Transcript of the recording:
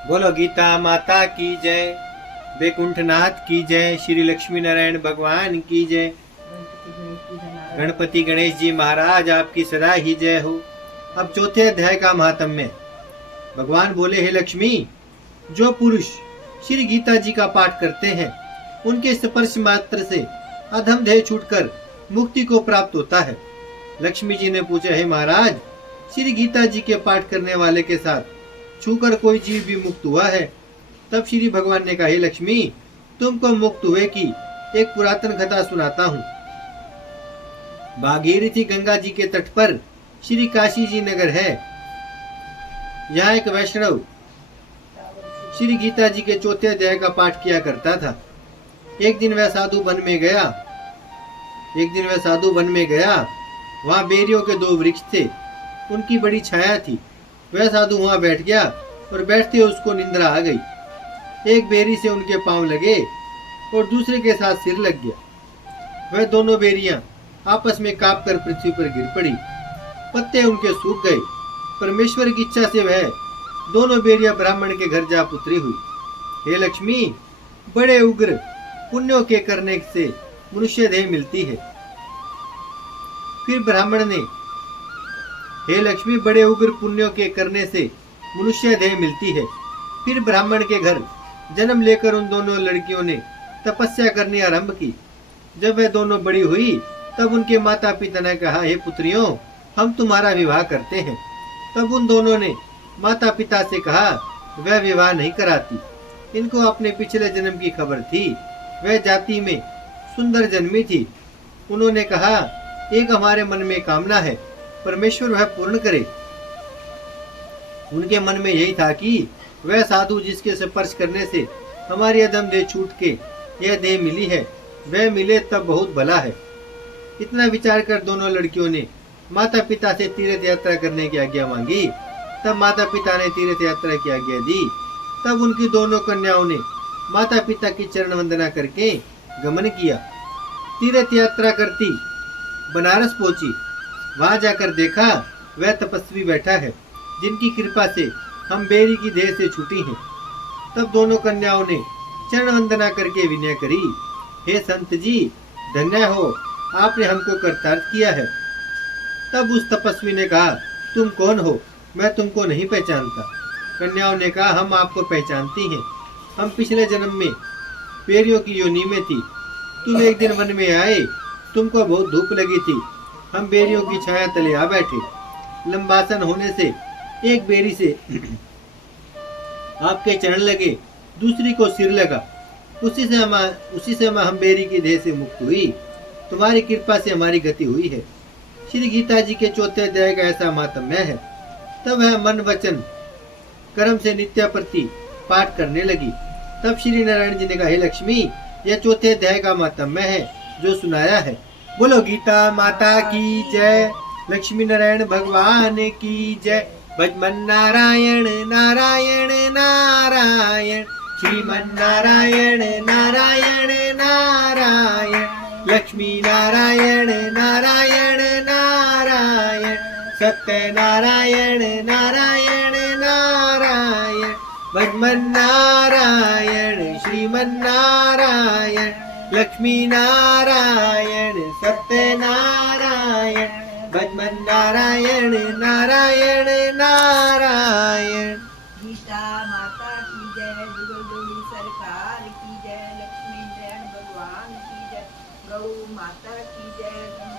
बोलो गीता माता की जय, बैकुंठनाथ की जय, श्री लक्ष्मी नारायण भगवान की जय, गणपति गणेश जी महाराज आपकी सदा ही जय हो। अब चौथे अध्याय का महात्म्य। भगवान बोले, हे लक्ष्मी, जो पुरुष श्री गीता जी का पाठ करते हैं उनके स्पर्श मात्र से अधम देह छूटकर मुक्ति को प्राप्त होता है। लक्ष्मी जी ने पूछा, हे महाराज, श्री गीता जी के पाठ करने वाले के साथ छूकर कोई जीव भी मुक्त हुआ है? तब श्री भगवान ने कहा, हे लक्ष्मी, तुमको मुक्त हुए की एक पुरातन कथा सुनाता हूँ। भागीरथी गंगा जी के तट पर श्री काशी जी नगर है। यहाँ एक वैष्णव श्री गीता जी के चौथे अध्याय का पाठ किया करता था। एक दिन वह साधु वन में गया। वहाँ बेरियों के 2 वृक्ष थे, उनकी बड़ी छाया थी। वह साधु वहाँ बैठ गया और बैठते उसको निंद्रा आ गई। एक बेरी से उनके पांव लगे और दूसरे के साथ सिर लग गया। वह दोनों बेरियां आपस में कांप कर पृथ्वी पर गिर पड़ी। पत्ते उनके सूख गए। परमेश्वर की इच्छा से वह दोनों बेरियां ब्राह्मण के घर जा उतरी हुई। हे लक्ष्मी, बड़े उग्र पुण्यों के करने से मनुष्य देह मिलती है। फिर ब्राह्मण ने, हे लक्ष्मी, बड़े उग्र पुण्यों के करने से मनुष्य देह मिलती है। फिर ब्राह्मण के घर जन्म लेकर उन दोनों लड़कियों ने तपस्या करनी आरंभ की। जब वह दोनों बड़ी हुई तब उनके माता पिता ने कहा, हे पुत्रियों, हम तुम्हारा विवाह करते हैं। तब उन दोनों ने माता पिता से कहा, वह विवाह नहीं कराती। इनको अपने पिछले जन्म की खबर थी। वह जाति में सुंदर जन्मी थी। उन्होंने कहा, एक हमारे मन में कामना है, परमेश्वर वह पूर्ण करे। उनके मन में यही था कि वह साधु जिसके स्पर्श करने से हमारी अधम देह छूट के यह देह मिली है, वह मिले तब बहुत भला है। इतना विचार कर दोनों लड़कियों ने माता पिता से तीर्थ यात्रा करने की आज्ञा मांगी। तब माता पिता ने तीर्थ यात्रा की आज्ञा दी। तब उनकी दोनों कन्याओं ने माता पिता की चरण वंदना करके गमन किया। तीर्थ यात्रा करती बनारस पहुंची। वहां जाकर देखा वह तपस्वी बैठा है, जिनकी कृपा से हम बेरी की देह से छूटी हैं। तब दोनों कन्याओं ने चरण वंदना करके विनय करी, हे संत जी, धन्य हो, आपने हमको कृतार्थ किया है। तब उस तपस्वी ने कहा, तुम कौन हो? मैं तुमको नहीं पहचानता। कन्याओं ने कहा, हम आपको पहचानती हैं। हम पिछले जन्म में पेरियों की योनि में थी। तुम एक दिन वन में आए, तुमको बहुत धूप लगी थी। हम बेरियों की छाया तले आ बैठे। लंबासन होने से एक बेरी से आपके चरण लगे, दूसरी को सिर लगा। उसी से हम बेरी की देह से मुक्त हुई। तुम्हारी कृपा से हमारी गति हुई है। श्री गीता जी के चौथे अध्याय का ऐसा महात्म्य है। तब वह मन वचन कर्म से नित्य प्रति पाठ करने लगी। तब श्री नारायण जी ने कहा, हे लक्ष्मी, यह चौथे अध्याय का महात्म्य है जो सुनाया है। बोलो गीता माता की जय, लक्ष्मी नारायण भगवान की जय। भजमन नारायण नारायण नारायण, श्रीमन नारायण नारायण नारायण, लक्ष्मी नारायण नारायण नारायण, सत्य नारायण नारायण नारायण, भजमन नारायण श्रीमन नारायण, लक्ष्मी नारायण सत्य नारायण, भजमन नारायण नारायण नारायण। गीता माता की जय, जुगल सरकार की जय, लक्ष्मी नारायण भगवान की जय, गौ माता की जय।